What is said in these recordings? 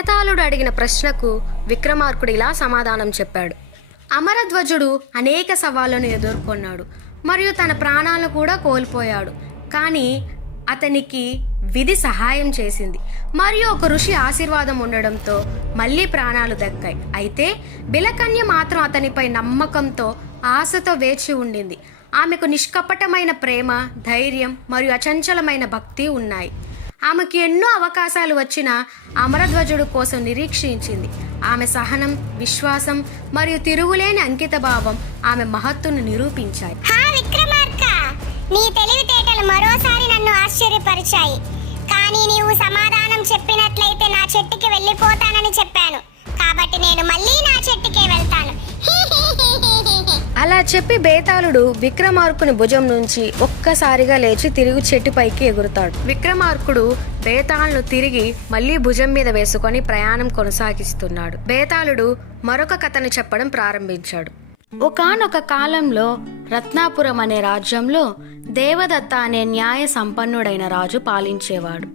బేతాళుడు అడిగిన ప్రశ్నకు విక్రమార్కుడు ఇలా సమాధానం చెప్పాడు. అమరధ్వజుడు అనేక సవాళ్లను ఎదుర్కొన్నాడు మరియు తన ప్రాణాలను కూడా కోల్పోయాడు. కానీ అతనికి విధి సహాయం చేసింది మరియు ఒక ఋషి ఆశీర్వాదం ఉండడంతో మళ్ళీ ప్రాణాలు దక్కాయి. అయితే బిలకన్య మాత్రం అతనిపై నమ్మకంతో ఆశతో వేచి ఉండింది. ఆమెకు నిష్కపటమైన ప్రేమ, ధైర్యం మరియు అచంచలమైన భక్తి ఉన్నాయి. ఆమెకు ఎన్నో అవకాశాలు వచ్చినా అమరధ్వజుడు కోసం నిరీక్షించింది. ఆమె సహనం, విశ్వాసం మరియు తిరుగులేని అంకితభావం ఆమె మహత్తును నిరూపించాయి. విక్రమార్క, నీ తెలివితేటలు మరోసారి నన్ను ఆశ్చర్యపరిచాయి. కానీ నీవు సమాధానం చెప్పినట్లయితే నా చెట్టుకి వెళ్ళిపోతానని చెప్పాను. కాబట్టి నేను మళ్ళీ నా చెట్టుకే వెళ్తాను. అలా చెప్పి బేతాళుడు విక్రమార్కుని భుజం నుంచి ఒక్కసారిగా లేచి తిరిగి చెట్టుపైకి ఎగురుతాడు. విక్రమార్కుడు బేతాళును తిరిగి మళ్ళీ భుజం మీద వేసుకొని ప్రయాణం కొనసాగిస్తున్నాడు. బేతాళుడు మరొక కథను చెప్పడం ప్రారంభించాడు. ఒకానొక కాలంలో రత్నాపురం అనే రాజ్యంలో దేవదత్త అనే న్యాయ సంపన్నుడైన రాజు పాలించేవాడు.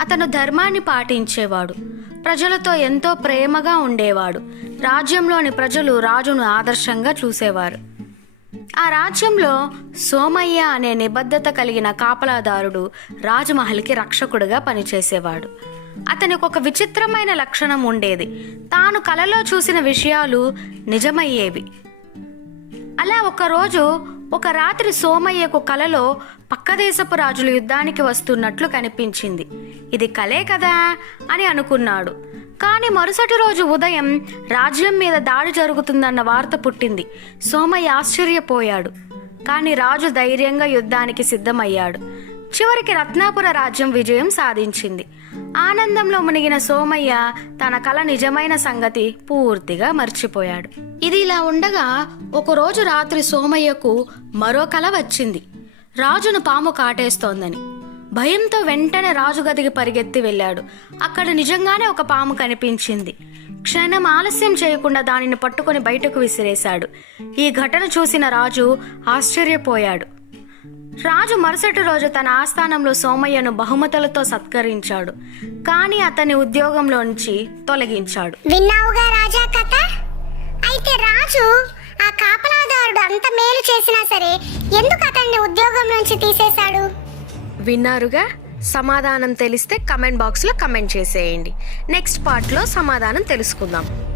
అతను ధర్మాన్ని పాటించేవాడు. ప్రజలతో ఎంతో ప్రేమగా ఉండేవాడు. రాజ్యంలోని ప్రజలు రాజును ఆదర్శంగా చూసేవారు. ఆ రాజ్యంలో సోమయ్య అనే నిబద్ధత కలిగిన కాపలాదారుడు రాజమహల్కి రక్షకుడుగా పనిచేసేవాడు. అతనికి ఒక విచిత్రమైన లక్షణం ఉండేది. తాను కలలో చూసిన విషయాలు నిజమయ్యేవి. అలా ఒక రాత్రి సోమయ్యకు కలలో పక్క దేశపు రాజులు యుద్ధానికి వస్తున్నట్లు కనిపించింది. ఇది కలే కదా అని అనుకున్నాడు. కానీ మరుసటి రోజు ఉదయం రాజ్యం మీద దాడి జరుగుతుందన్న వార్త పుట్టింది. సోమయ్య ఆశ్చర్యపోయాడు. కానీ రాజు ధైర్యంగా యుద్ధానికి సిద్ధమయ్యాడు. చివరికి రత్నాపుర రాజ్యం విజయం సాధించింది. ఆనందంలో మునిగిన సోమయ్య తన కల నిజమైన సంగతి పూర్తిగా మర్చిపోయాడు. ఇది ఇలా ఉండగా ఒకరోజు రాత్రి సోమయ్యకు మరో కల వచ్చింది. రాజును పాము కాటేస్తోందని. భయంతో వెంటనే రాజు గదికి పరిగెత్తి వెళ్ళాడు. అక్కడ నిజంగానే ఒక పాము కనిపించింది. క్షణం ఆలస్యం చేయకుండా దానిని పట్టుకొని బయటకు విసిరేశాడు. ఈ ఘటన చూసిన రాజు ఆశ్చర్యపోయాడు. రాజు మరుసటి రోజు తన ఆస్థానంలో సోమయ్యను బహుమతులతో సత్కరించాడు. కానీ అతని ఉద్యోగంలో నుంచి తొలగించాడు. విన్నావుగా రాజా కథ? అయితే రాజు ఆ కాపలాదారుడు అంత మేలు చేసినా సరే ఎందుకు అతన్ని ఉద్యోగం నుంచి తీసేశాడు? విన్నారుగా? సమాధానం తెలిస్తే కమెంట్ బాక్స్లో కమెంట్ చేసేయండి. నెక్స్ట్ పార్ట్లో సమాధానం తెలుసుకుందాం.